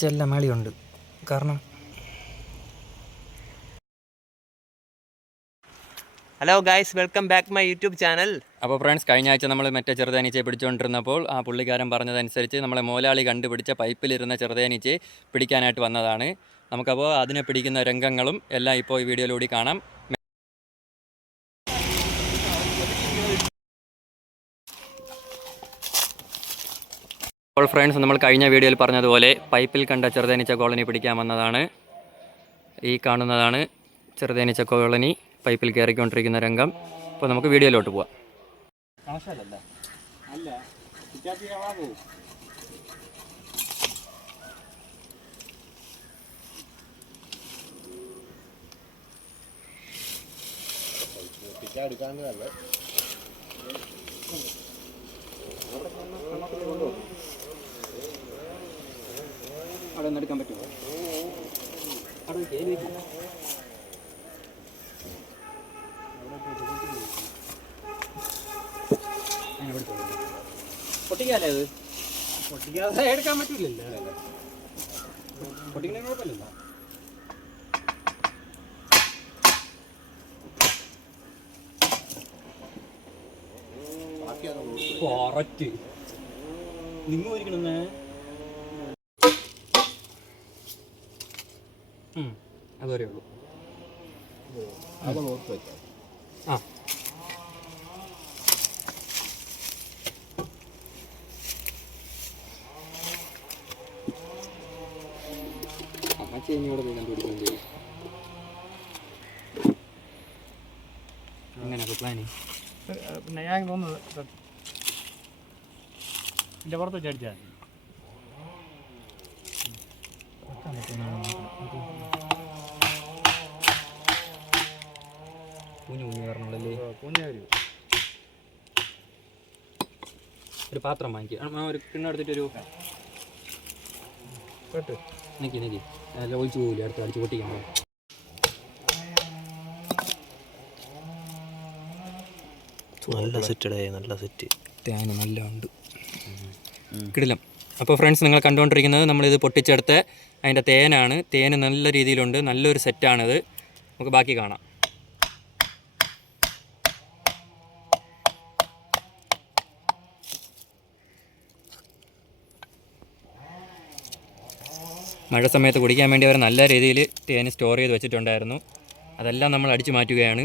ചെല്ല മേളിയുണ്ട്. കാരണം hello guys welcome back my YouTube channel അപ്പോൾ ഫ്രണ്ട്സ് കഴിഞ്ഞ ആഴ്ച നമ്മൾ മറ്റേ ചെറുതേനീച്ചയെ പിടിച്ചുകൊണ്ടിരുന്നപ്പോൾ ആ പുള്ളിക്കാരൻ പറഞ്ഞതനുസരിച്ച് നമ്മളെ മോലാളി കണ്ടുപിടിച്ച പൈപ്പിലിരുന്ന ചെറുതേനീച്ചയെ പിടിക്കാനായിട്ട് വന്നതാണ്. നമുക്കപ്പോൾ അതിനെ പിടിക്കുന്ന രംഗങ്ങളും എല്ലാം ഇപ്പോൾ ഈ വീഡിയോയിലൂടെ കാണാം. അപ്പോൾ ഫ്രണ്ട്സ് നമ്മൾ കഴിഞ്ഞ വീഡിയോയിൽ പറഞ്ഞതുപോലെ പൈപ്പിൽ കണ്ട ചെറുതേനീച്ച കോളനി പിടിക്കാമെന്നതാണ്. ഈ കാണുന്നതാണ് ചെറുതേനീച്ച കോളനി പൈപ്പിൽ കയറിക്കൊണ്ടിരിക്കുന്ന രംഗം. അപ്പോൾ നമുക്ക് വീഡിയോയിലോട്ട് പോവാം. അവിടെ പൊട്ടിക്കാല്ലേ അത്? പൊട്ടിക്കാതെ എടുക്കാൻ പറ്റില്ലല്ലോ പൊട്ടിക്കുന്ന കുഴപ്പമില്ലല്ലോ. കറക്റ്റ് നിങ്ങൾ ഒരിക്കണെന്നേ? അതുവരെ ഉള്ളൂ. ആ. ഇനിയോടെ പോയി കണ്ടുപിടിക്കാൻ ചെയ്യും. അങ്ങനെയൊക്കെ പ്ലാനിങ് പിന്നെ ഞാൻ തോന്നുന്നത് എന്റെ പുറത്ത് വെച്ച് അടിച്ചാൽ കുഞ്ഞു കുഞ്ഞു പറഞ്ഞോളല്ലേ കുഞ്ഞു വരും. ഒരു പാത്രം വാങ്ങിക്കുക ഒരു കിണ്ണെടുത്തിട്ടൊരു നിക്കി ഒരു കേട്ട് പോയി ചൂലി പോകില്ല അടുത്ത് അടിച്ച് പൊട്ടിക്കാൻ നല്ല സെറ്റഡായി നല്ല സെറ്റ് തേന നല്ല ഉണ്ട്. കിടിലം. അപ്പോൾ ഫ്രണ്ട്സ് നിങ്ങൾ കണ്ടുകൊണ്ടിരിക്കുന്നത് നമ്മളിത് പൊട്ടിച്ചെടുത്ത് അതിന്റെ തേനാണ്. തേന് നല്ല രീതിയിലുണ്ട് നല്ലൊരു സെറ്റാണിത് നമുക്ക് ബാക്കി കാണാം. മഴ സമയത്ത് കുടിക്കാൻ വേണ്ടി അവർ നല്ല രീതിയിൽ തേൻ സ്റ്റോർ ചെയ്ത് വെച്ചിട്ടുണ്ടായിരുന്നു. അതെല്ലാം നമ്മൾ അടിച്ചു മാറ്റുകയാണ്.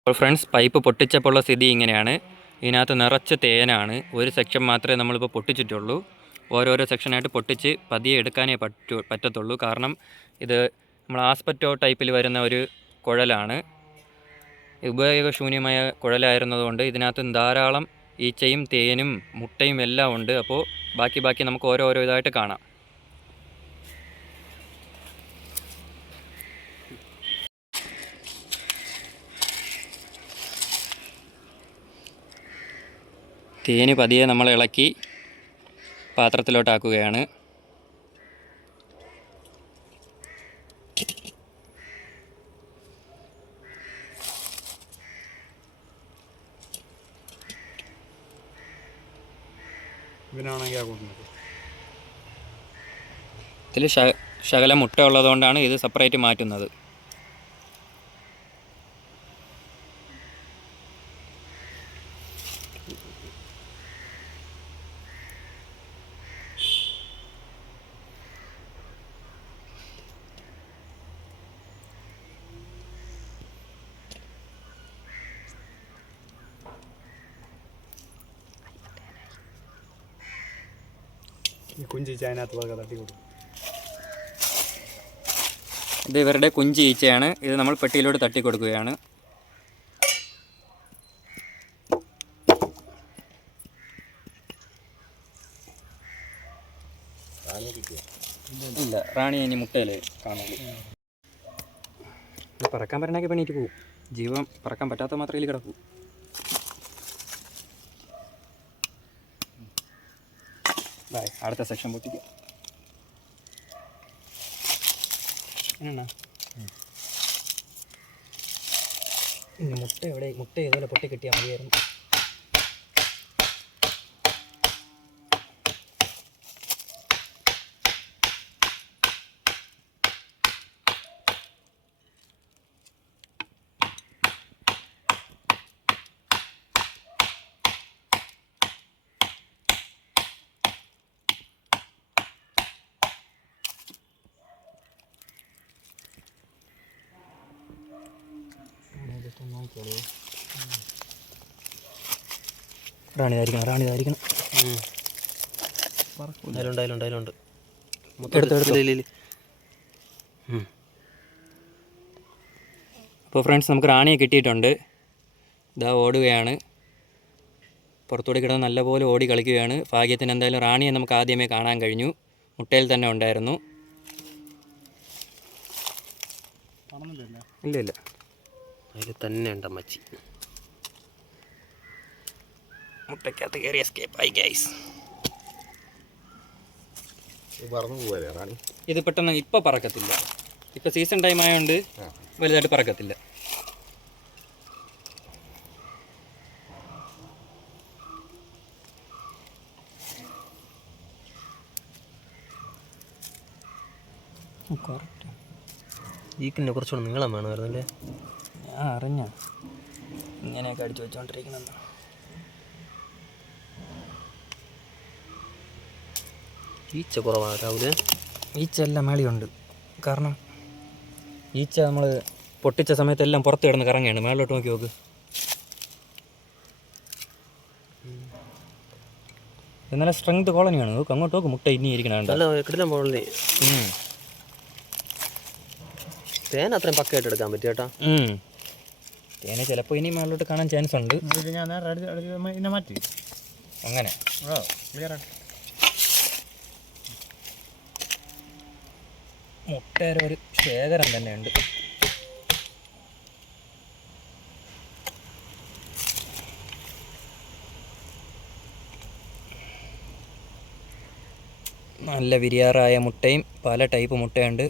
അപ്പോൾ ഫ്രണ്ട്സ് പൈപ്പ് പൊട്ടിച്ചപ്പോൾ ഉള്ള സ്ഥിതി ഇങ്ങനെയാണ്. ഇതിനകത്ത് നിറച്ച് തേനാണ്. ഒരു സെക്ഷൻ മാത്രമേ നമ്മളിപ്പോൾ പൊട്ടിച്ചിട്ടുള്ളൂ. ഓരോരോ സെക്ഷനായിട്ട് പൊട്ടിച്ച് പതിയെ എടുക്കാനേ പറ്റൂ പറ്റത്തുള്ളൂ. കാരണം ഇത് നമ്മൾ ആസ്പെറ്റോ ടൈപ്പിൽ വരുന്ന ഒരു കുഴലാണ്. ഉപയോഗശൂന്യമായ കുഴലായിരുന്നതുകൊണ്ട് ഇതിനകത്ത് ധാരാളം ഈച്ചയും തേനും മുട്ടയും എല്ലാം ഉണ്ട്. അപ്പോൾ ബാക്കി ബാക്കി നമുക്ക് ഓരോരോ ഇതായിട്ട് കാണാം. തേന് പതിയെ നമ്മൾ ഇളക്കി പാത്രത്തിലോട്ടാക്കുകയാണ്. ഇതിൽ ശകല മുട്ട ഉള്ളതുകൊണ്ടാണ് ഇത് സെപ്പറേറ്റ് മാറ്റുന്നത്. ഈ കുഞ്ചിച്ച് അതിനകത്ത് പതുക്കെ തട്ടി കൊടുക്കും. ഇത് ഇവരുടെ കുഞ്ചി ഈച്ചയാണ്. ഇത് നമ്മൾ പെട്ടിയിലോട്ട് തട്ടി കൊടുക്കുകയാണ്. ഇല്ല റാണി ഇനി മുട്ടയിൽ കാണുള്ളൂ പറക്കാൻ പറ്റണമെങ്കിൽ പണിയിട്ട് പോകും ജീവൻ പറക്കാൻ പറ്റാത്ത മാത്രമേ കിടക്കൂ. ബൈ അടുത്ത സെക്ഷൻ പൊട്ടിക്കാം. എന്നാ മുട്ട എവിടെ മുട്ട ഇതുപോലെ പൊട്ടി കിട്ടിയാൽ മതിയായിരുന്നു. റാണി ഇതായിരിക്കണം റാണി അതിലുണ്ട് അതിലുണ്ട് അതിലുണ്ട്. എടുത്തോ, എടുത്തോ. ഇല്ല, ഇല്ല, ഇല്ല. ഉം. അപ്പോൾ ഫ്രണ്ട്സ് നമുക്ക് റാണിയെ കിട്ടിയിട്ടുണ്ട്. ഇതാ ഓടുകയാണ്. പുറത്തൂടെ കിടന്ന് നല്ലപോലെ ഓടി കളിക്കുകയാണ്. ഭാഗ്യത്തിന് എന്തായാലും റാണിയെ നമുക്ക് ആദ്യമേ കാണാൻ കഴിഞ്ഞു. മുട്ടയിൽ തന്നെ ഉണ്ടായിരുന്നു. ഇല്ല ഇല്ല. അതിൽ തന്നെ ഉണ്ട് അമ്മച്ചി. മുട്ടയ്ക്കകത്ത് കയറി എസ്കേപ്പ് ആയി ഗൈസ് ഇത് പെട്ടെന്ന് ഇപ്പോൾ പറക്കത്തില്ല. ഇപ്പോൾ സീസൺ ടൈം ആയതുകൊണ്ട് വലുതായിട്ട് പറക്കത്തില്ല. കറക്റ്റ് ഈക്കിന് കുറച്ചുകൂടെ നീളം വേണമായിരുന്നല്ലേ? ഞാൻ അറിഞ്ഞ? ഇങ്ങനെയൊക്കെ അടിച്ചു വെച്ചോണ്ടിരിക്കണം ഈച്ച കുറവാണ് രാവിലെ ഈച്ച എല്ലാം മേളിയുണ്ട് കാരണം ഈച്ച നമ്മൾ പൊട്ടിച്ച സമയത്തെല്ലാം പുറത്ത് കിടന്ന് കറങ്ങുകയാണ്. മേളിലോട്ട് നോക്കി നോക്ക്. എന്നാലും സ്ട്രെങ്ത് കോളനിയാണ് നോക്ക് അങ്ങോട്ട് നോക്ക്. മുട്ട ഇനി ഇരിക്കണ തേന അത്രയും പക്കയായിട്ട് എടുക്കാൻ പറ്റും കേട്ടോ. തേന ചിലപ്പോൾ ഇനി മേളിലോട്ട് കാണാൻ ചാൻസ് ഉണ്ട്. ഞാൻ മാറ്റി. അങ്ങനെ. മുട്ടയുടെ ഒരു ശേഖരം തന്നെയുണ്ട്. നല്ല വിരിയാറായ മുട്ടയും പല ടൈപ്പ് മുട്ടയുണ്ട്.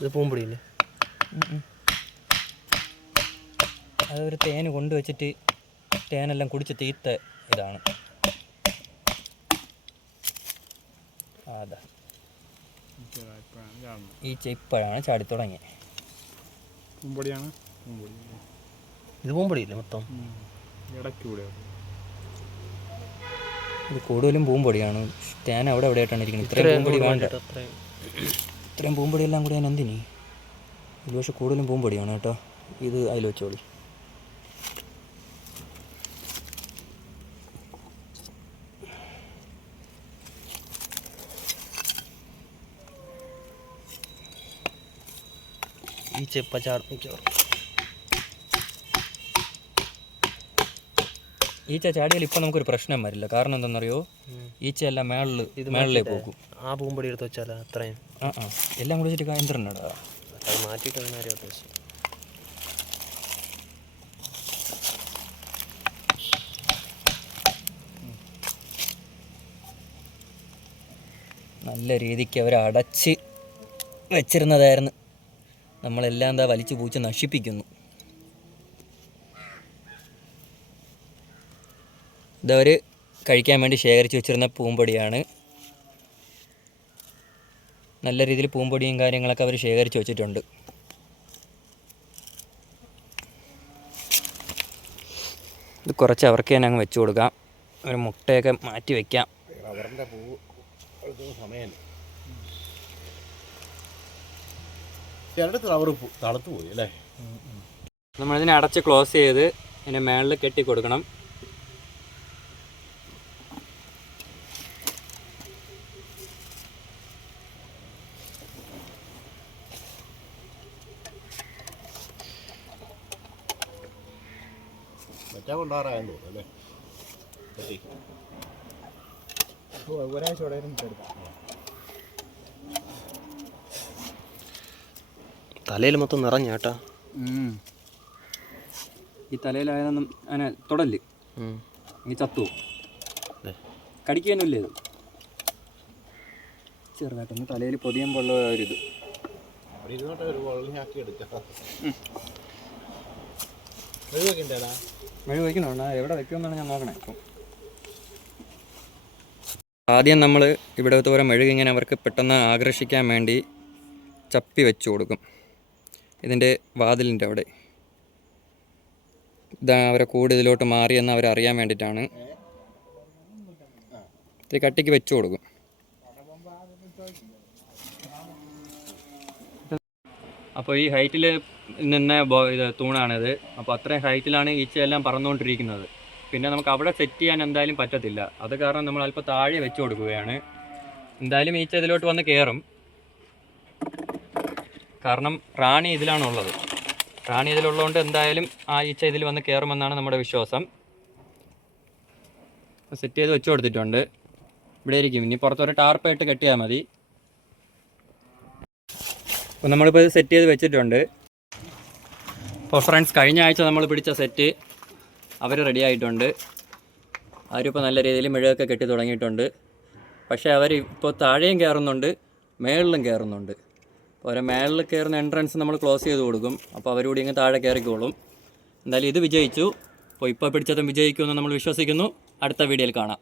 ഇത് പൂമ്പൊടിയില്ലേ? അതൊരു തേൻ കൊണ്ടുവച്ചിട്ട് തേനെല്ലാം കുടിച്ച് തീത്ത ഇതാണ്. അതാ ഇപ്പോഴാണ് ഈ ചെപ്പഴാണ് ചാടി തുടങ്ങി പൂമ്പൊടിയാണ്? പൂമ്പൊടി. ഇത് പൂമ്പൊടിയില്ലേ മൊത്തം? ഇത് കൂടുതലും പൂമ്പൊടിയാണ്. തേൻ അവിടെ എവിടെ ആയിട്ടാണ് ഇരിക്കുന്നത്. ഇത്രയും പൂമ്പൊടി വേണ്ട. ഇത്രയും പൂമ്പൊടി എല്ലാം കൂടി ഞാൻ എന്തിനി ഇത് പക്ഷെ കൂടുതലും പൂമ്പൊടിയാണ് കേട്ടോ. ഇത് അതിൽ വെച്ചോളി. ഈ ചെപ്പ ചാടിപ്പിക്കോ ഈച്ച ചാടിയാൽ ഇപ്പം നമുക്കൊരു പ്രശ്നം വരില്ല. കാരണം എന്താണെന്നറിയോ? ഈച്ചയെല്ലാം മേളിൽ മേളിലേ പോകും. ആ പൂമ്പൊടി എടുത്ത് വെച്ചാലോ അത്രയും. ആ ആ. എല്ലാം കൂടി എന്തിനാടാ അത് മാറ്റിയിട്ട് അതിന് കാര്യം ഉദ്ദേശിച്ചു. നല്ല രീതിക്ക് അവർ അടച്ച് വെച്ചിരുന്നതായിരുന്നു. നമ്മളെല്ലാം എന്താ വലിച്ചു പൂച്ച് നശിപ്പിക്കുന്നു. ഇതവർ കഴിക്കാൻ വേണ്ടി ശേഖരിച്ച് വെച്ചിരുന്ന പൂമ്പൊടിയാണ് നല്ല രീതിയിൽ പൂമ്പൊടിയും കാര്യങ്ങളൊക്കെ അവർ ശേഖരിച്ച് വെച്ചിട്ടുണ്ട്. ഇത് കുറച്ച് അവർക്ക് തന്നെ അങ്ങ് വെച്ച് കൊടുക്കാം. ഒരു മുട്ടയൊക്കെ മാറ്റി വയ്ക്കാം റബ്ബറിന്റെ പൂവ് സമയം. ചിലടത്ത് റബ്ബർ തണുത്ത് പോയി അല്ലേ? നമ്മളിതിനെ അടച്ച് ക്ലോസ് ചെയ്ത് ഇതിന്റെ മേളിൽ കെട്ടി കൊടുക്കണം. മറ്റാ കൊണ്ടാറായെന്ന് തോന്നുന്നു അല്ലേ? പറ്റി. ഒരാഴ്ച തലയിൽ മൊത്തം നിറഞ്ഞാട്ടാ ഈ തലയിലായതൊന്നും അങ്ങനെ തുടൽ. ഈ ചത്തു കടിക്കാനില്ലേ ഇത്? ചെറുതായിട്ടൊന്ന് തലയിൽ പൊതിയുമ്പോൾ ഉള്ള ഒരിത് അവിടെ ഇരുന്നോട്ടെ ഒരു വെള്ളാക്കി എടുക്കാം. എവിടെ ഞാൻ നോക്കണേ. ആദ്യം നമ്മൾ ഇവിടുത്തെ ഓരോ മെഴുക് ഇങ്ങനെ അവർക്ക് പെട്ടെന്ന് ആകർഷിക്കാൻ വേണ്ടി ചപ്പി വെച്ചു കൊടുക്കും. ഇതിന്റെ വാതിലിന്റെ അവിടെ. ഇതാ അവരെ കൂട് ഇതിലോട്ട് മാറിയെന്ന് അവരറിയാൻ വേണ്ടിയിട്ടാണ്. ഇത്തിരി കട്ടിക്ക് വെച്ചു കൊടുക്കും. അപ്പോൾ ഈ ഹൈറ്റിൽ നിന്ന ഇത് തൂണാണിത്. അപ്പോൾ അത്രയും ഹൈറ്റിലാണ് ഈച്ചയെല്ലാം പറന്നുകൊണ്ടിരിക്കുന്നത്. പിന്നെ നമുക്ക് അവിടെ സെറ്റ് ചെയ്യാൻ എന്തായാലും പറ്റത്തില്ല. അത് കാരണം നമ്മൾ അല്പം താഴെ വെച്ച് കൊടുക്കുകയാണ്. എന്തായാലും ഈച്ച ഇതിലോട്ട് വന്ന് കയറും കാരണം റാണി ഇതിലാണുള്ളത്. റാണി ഇതിലുള്ളതുകൊണ്ട് എന്തായാലും ആ ഈച്ച ഇതിൽ വന്ന് കയറുമെന്നാണ് നമ്മുടെ വിശ്വാസം. സെറ്റ് ചെയ്ത് വെച്ച് കൊടുത്തിട്ടുണ്ട്. ഇവിടെ ഇരിക്കും. ഇനി പുറത്തൊരു ടാർപ്പായിട്ട് കെട്ടിയാൽ മതി. അപ്പോൾ നമ്മളിപ്പോൾ ഇത് സെറ്റ് ചെയ്ത് വെച്ചിട്ടുണ്ട്. അപ്പോൾ ഫ്രണ്ട്സ് കഴിഞ്ഞ ആഴ്ച നമ്മൾ പിടിച്ച സെറ്റ് അവർ റെഡി ആയിട്ടുണ്ട്. അവരിപ്പോൾ നല്ല രീതിയിൽ മിഴയൊക്കെ കെട്ടി തുടങ്ങിയിട്ടുണ്ട്. പക്ഷേ അവർ ഇപ്പോൾ താഴെയും കയറുന്നുണ്ട് മേളിലും കയറുന്നുണ്ട് അവരെ മേളിൽ കയറുന്ന എൻട്രൻസ് നമ്മൾ ക്ലോസ് ചെയ്ത് കൊടുക്കും. അപ്പോൾ അവരുകൂടി ഇങ്ങ് താഴെ കയറിക്കോളും എന്തായാലും ഇത് വിജയിച്ചു. അപ്പോൾ ഇപ്പോൾ പിടിച്ചതും വിജയിക്കുമെന്ന് നമ്മൾ വിശ്വസിക്കുന്നു. അടുത്ത വീഡിയോയിൽ കാണാം.